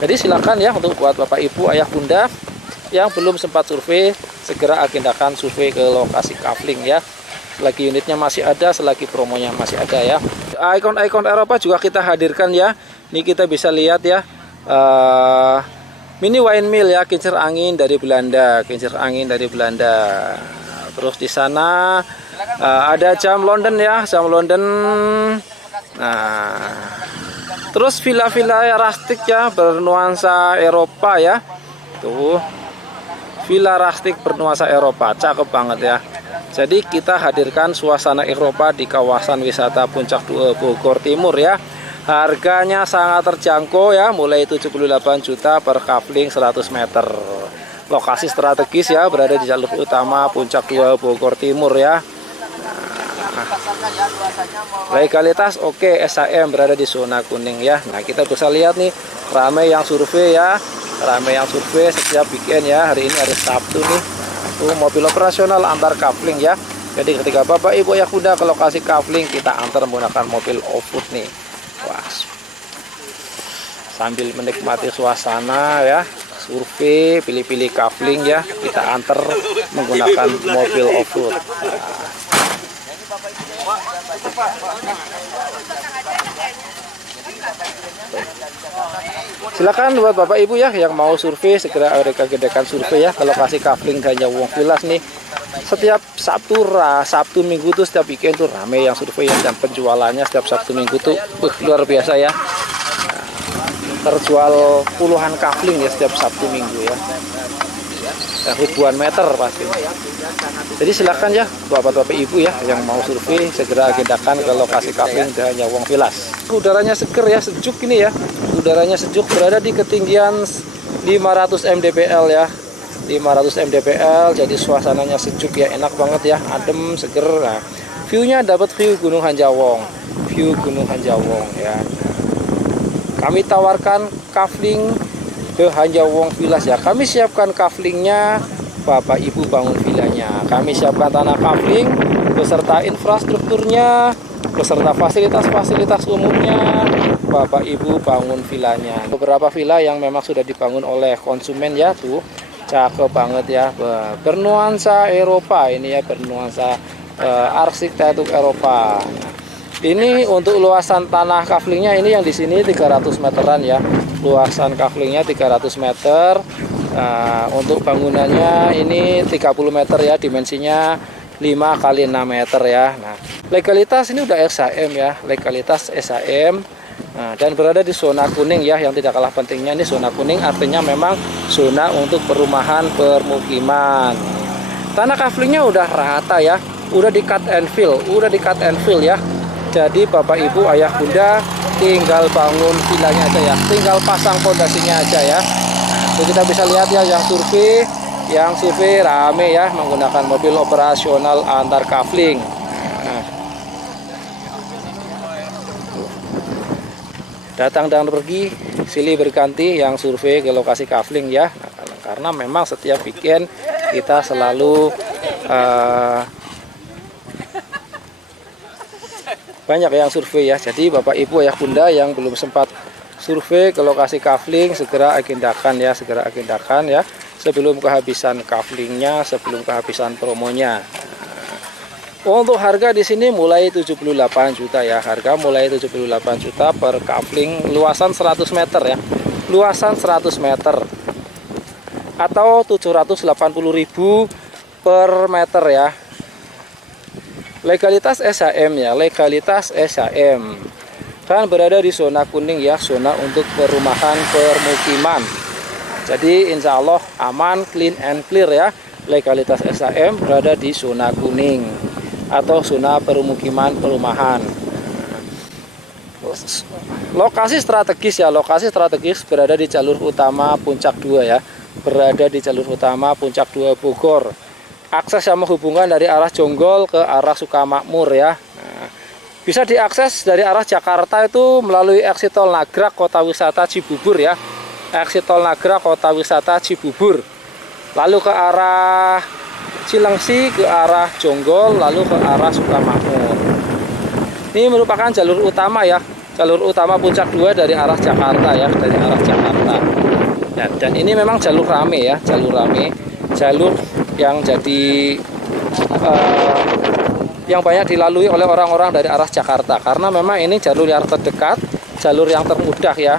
Jadi silakan ya untuk buat Bapak Ibu, Ayah Bunda yang belum sempat survei, segera agendakan survei ke lokasi kafling ya. Selagi unitnya masih ada, selagi promonya masih ada ya. Ikon-ikon Eropa juga kita hadirkan ya. Ini kita bisa lihat ya. Mini windmill ya, kincir angin dari Belanda, kincir angin dari Belanda. Terus di sana ada jam London ya, jam London. Nah, terus villa-villa rustik ya, bernuansa Eropa ya. Tuh, villa rustik bernuansa Eropa, cakep banget ya. Jadi kita hadirkan suasana Eropa di kawasan wisata Puncak 2 Bogor Timur ya. Harganya sangat terjangkau ya, mulai 78 juta per kafling 100 meter. Lokasi strategis ya, berada di jalur utama Puncak 2 Bogor Timur ya. Legalitas oke, SHM berada di zona kuning ya. Nah, kita bisa lihat nih, ramai yang survei ya. Ramai yang survei setiap weekend ya. Hari ini hari Sabtu nih. Tuh, mobil operasional antar kafling ya. Jadi ketika Bapak Ibu Ayah Bunda ke lokasi kafling, kita antar menggunakan mobil off-road nih. Wah, sambil menikmati suasana ya, survei, pilih-pilih kafling ya, kita antar menggunakan mobil off-road. Silakan buat Bapak Ibu ya yang mau survei, segera agendakan survei ya ke lokasi kafling Hanyawong Villas nih. Setiap Sabtu Minggu tuh, setiap weekend tuh ramai yang survei ya, dan penjualannya setiap Sabtu Minggu tuh luar biasa ya. Terjual puluhan kafling ya setiap Sabtu Minggu ya. Dan ribuan meter pasti. Jadi silakan ya Bapak-bapak Ibu ya yang mau survei, segera agendakan ke lokasi kafling Hanyawong Villas. Udaranya seger ya, sejuk ini ya. Udaranya sejuk, berada di ketinggian 500 mdpl ya. 500 mdpl, jadi suasananya sejuk ya, enak banget ya, adem, seger. Nah, view-nya dapat view Gunung Hanjawong. View Gunung Hanjawong ya. Kami tawarkan kafling ke Hanyawong Villas ya. Kami siapkan kaflingnya, Bapak Ibu bangun villanya. Kami siapkan tanah kafling beserta infrastrukturnya, beserta fasilitas-fasilitas umumnya. Bapak Ibu bangun villanya. Beberapa villa yang memang sudah dibangun oleh konsumen ya, tuh cakep banget ya, bernuansa Eropa ini ya, bernuansa arsitektur Eropa. Ini untuk luasan tanah kaflingnya, ini yang di sini 300 meteran ya, luasan kaflingnya 300 meter. Untuk bangunannya ini 30 meter ya, dimensinya 5 kali 6 meter ya. Nah, legalitas ini udah SHM ya, legalitas SHM. Nah, dan berada di zona kuning ya, yang tidak kalah pentingnya ini zona kuning artinya memang zona untuk perumahan permukiman. Tanah kaflingnya udah rata ya, udah di cut and fill ya. Jadi Bapak Ibu Ayah Bunda tinggal bangun villanya aja ya, tinggal pasang fondasinya aja ya. Jadi kita bisa lihat ya yang survei rame ya, menggunakan mobil operasional antar kafling. Datang dan pergi, silih berganti yang survei ke lokasi kafling ya. Nah, karena memang setiap weekend kita selalu banyak yang survei ya. Jadi Bapak Ibu Ayah Bunda yang belum sempat survei ke lokasi kafling, segera agendakan ya, sebelum kehabisan kaflingnya, sebelum kehabisan promonya. Untuk harga di sini mulai 78 juta ya. Harga mulai 78 juta per kafling luasan 100 meter ya. Luasan 100 meter. Atau 780.000 per meter ya. Legalitas SHM ya, legalitas SHM. Dan berada di zona kuning ya, zona untuk perumahan permukiman. Jadi insya Allah aman, clean and clear ya. Legalitas SHM berada di zona kuning atau zona permukiman perumahan. Lokasi strategis ya, lokasi strategis berada di jalur utama Puncak 2 ya, berada di jalur utama Puncak 2 Bogor. Akses yang menghubungkan dari arah Jonggol ke arah Sukamakmur ya. Nah, bisa diakses dari arah Jakarta itu melalui exit tol Nagrak Kota Wisata Cibubur ya, exit tol Nagrak Kota Wisata Cibubur. Lalu ke arah Cilengsi, ke arah Jonggol, lalu ke arah Sukamakmur. Ini merupakan jalur utama ya, jalur utama Puncak 2 dari arah Jakarta ya, dari arah Jakarta. Nah, dan ini memang jalur rame ya, jalur rame, jalur yang jadi yang banyak dilalui oleh orang-orang dari arah Jakarta, karena memang ini jalur yang terdekat, jalur yang termudah ya